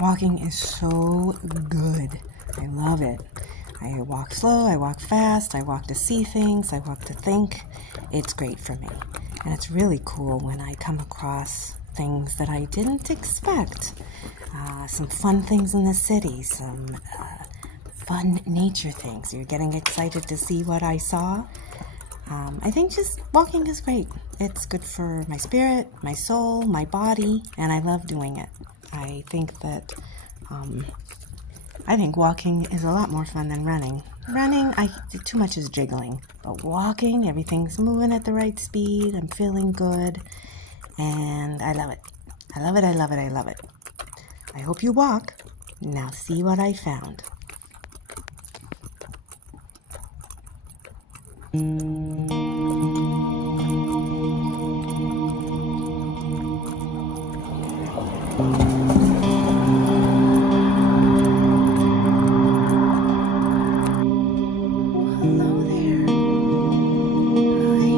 Walking is so good. I love it. I walk slow, I walk fast, I walk to see things, I walk to think. It's great for me. And it's really cool when I come across things that I didn't expect. Some fun things in the city, some fun nature things. You're getting excited to see what I saw. I think just walking is great. It's good for my spirit, my soul, my body, and I love doing it. I think that walking is a lot more fun than running. Running, too much is jiggling, but walking, everything's moving at the right speed. I'm feeling good, and I love it. I love it. I love it. I love it. I hope you walk. Now see what I found. Hello there. Hi.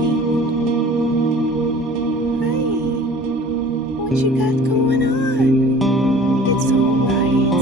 Hi. What you got going on? It's all right.